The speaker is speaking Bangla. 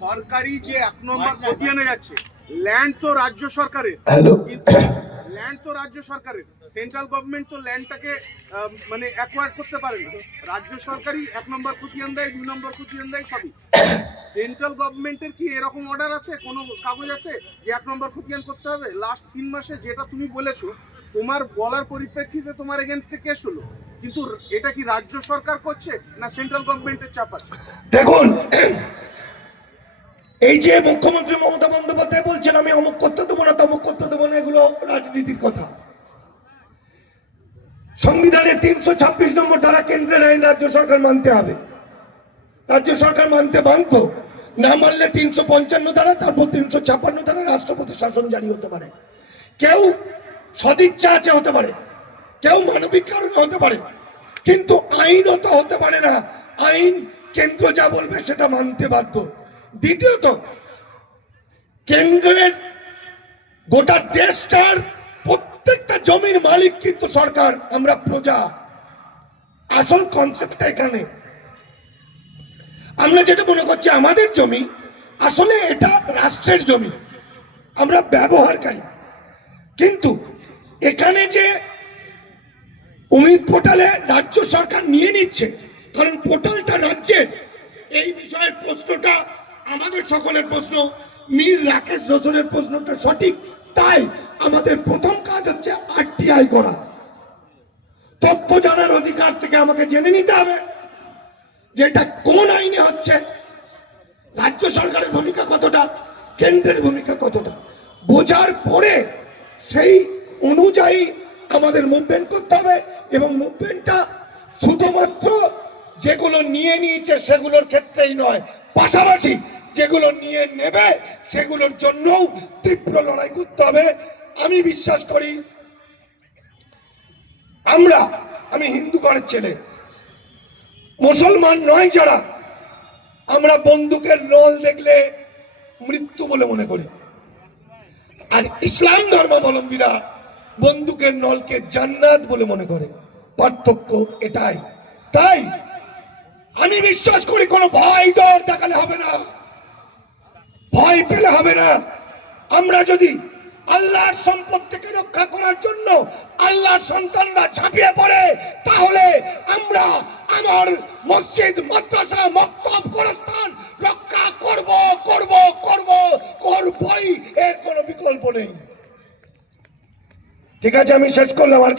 সরকারি যে 1 নম্বর খতিয়ানে যাচ্ছে, ল্যান্ড তো রাজ্য সরকারের, ল্যান্ড তো রাজ্য সরকারের, সেন্ট্রাল গভর্নমেন্ট তো ল্যান্ডটাকে মানে অ্যাকোয়ার করতে পারে না। রাজ্য সরকারই 1 নম্বর খতিয়ান দেয়, 2 নম্বর খতিয়ান দেয়, সবই। সেন্ট্রাল গভর্নমেন্টের কি এরকম অর্ডার আছে, কোনো কাগজ আছে যে 1 নম্বর খতিয়ান করতে হবে? লাস্ট 3 মাসে যেটা তুমি বলেছো, তোমার বলার পরিপ্রেক্ষিতে তোমার এগেনস্টে কেস হলো, কিন্তু এটা কি রাজ্য সরকার করছে না সেন্ট্রাল গভর্নমেন্টের চাপ আছে? দেখুন, এই যে মুখ্যমন্ত্রী মমতা বন্দ্যোপাধ্যায় বলছেন আমি অমুক করতে দেবো না, তমুক করতে দেবো না, এগুলো রাজনীতির কথা। সংবিধানের 326 নম্বর ধারা কেন্দ্রের আইন রাজ্য সরকার মানতে হবে। রাজ্য সরকার মানতে বাধ্য, না মানলে 355 ধারা, তারপর 356 ধারা রাষ্ট্রপতি শাসন জারি হতে পারে। কেউ সদিচ্ছা আছে হতে পারে, কেউ মানবিক কারণে হতে পারে, কিন্তু আইনত হতে পারে না। আইন কেন্দ্র যা বলবে সেটা মানতে বাধ্য। দ্বিতীয়ত, কেন্দ্রের গোটা দেশটার প্রত্যেকটা জমির মালিক কিন্তু সরকার, আমরা প্রজা। আসল কনসেপ্টটা এখানে। আমরা যেটা মনে করছি আমাদের জমি, আসলে এটা রাষ্ট্রের জমি, আমরা ব্যবহারকারী। কিন্তু এখানে যে উমিদ পোর্টালে রাজ্য সরকার নিয়ে নিচ্ছে, কারণ পোর্টালটা রাজ্যের, এই বিষয়ের প্রশ্নটা আমাদের সকলের প্রশ্ন। মীর রাকেশ রোশনের প্রশ্নটা সঠিক, তাই আমাদের প্রথম কাজ হচ্ছে আরটিআই করা। তথ্য জানার অধিকার থেকে আমাকে জেনে নিতে হবে যে এটা কোন আইনে হচ্ছে, রাজ্য সরকারের ভূমিকা কতটা, কেন্দ্রের ভূমিকা কতটা, বোঝার পরে সেই অনুযায়ী আমাদের মুভমেন্ট করতে হবে। এবং মুভমেন্টটা শুধুমাত্র যেগুলো নিয়ে নিয়েছে সেগুলোর ক্ষেত্রেই নয়, পাশাপাশি যেগুলো নিয়ে নেবে সেগুলোর জন্যও তীব্র লড়াই করতে হবে। আমি বিশ্বাস করি, আমি হিন্দু ঘরের ছেলে, মুসলমান নয় যারা, আমরা বন্দুকের নল দেখলে মৃত্যু বলে মনে করি, আর ইসলাম ধর্মাবলম্বীরা বন্দুকের নলকে জান্নাত বলে মনে করে। পার্থক্য এটাই। তাই আমি বিশ্বাস করি কোনো ভয় ডর দেখালে হবে না, ভয় পেলে হবে না। আমরা যদি আল্লাহর সম্পদ থেকে রক্ষা করার জন্য আল্লাহর সন্তানরা ঝাঁপিয়ে পড়ে, তাহলে আমরা আমার মসজিদ, মাদ্রাসা, মক্তব, গোরস্থান রক্ষা করবই, এর কোনো বিকল্প নেই। ঠিক আছে, আমি শেষ করলাম। আর